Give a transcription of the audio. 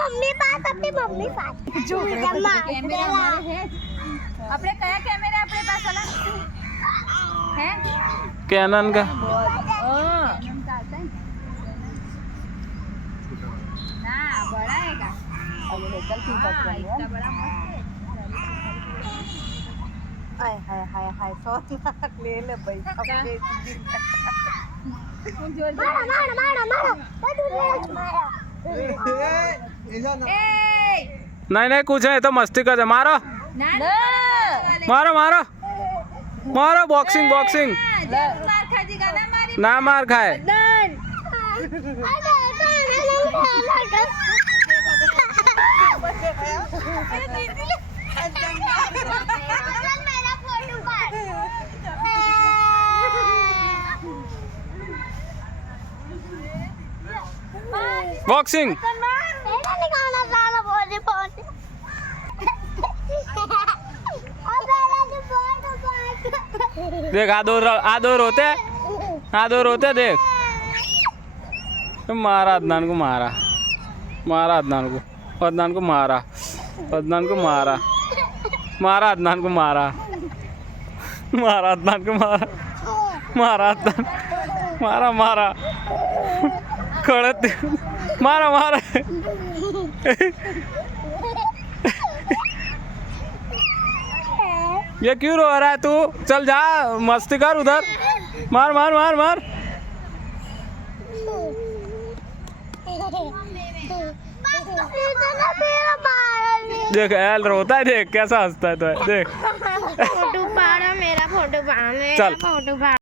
Mummy पास अपनी mummy पास जो camera हमारे है આપણે કયા કેમેરા આપણે પાસે અલા હે कैनन का ना बड़ा हैगा अब निकल की बात कर इतना बड़ा हाय हाय हाय हाय 100 लाख ले ले भाई अब मारो मारो मारो मारो मारो नहीं नहीं कुछ है तो मस्ती कर मारो ना मारो मारो मारो बॉक्सिंग बॉक्सिंग मार खा जी गाना मारी ना मार खाए बॉक्सिंग देख आदो रोते देख मारा अदनान को मारा अदनान को मारा अदनान को मारा अदनान को मारा अदनान को मारा खड़े मारा ये क्यों रो रहा है तू? चल जा मस्ती कर उधर मार मार मार मार देख एल रोता है देख कैसा हंसता है तो देख फोटो पाड़ा मेरा फोटो पाड़ा चल। फोटो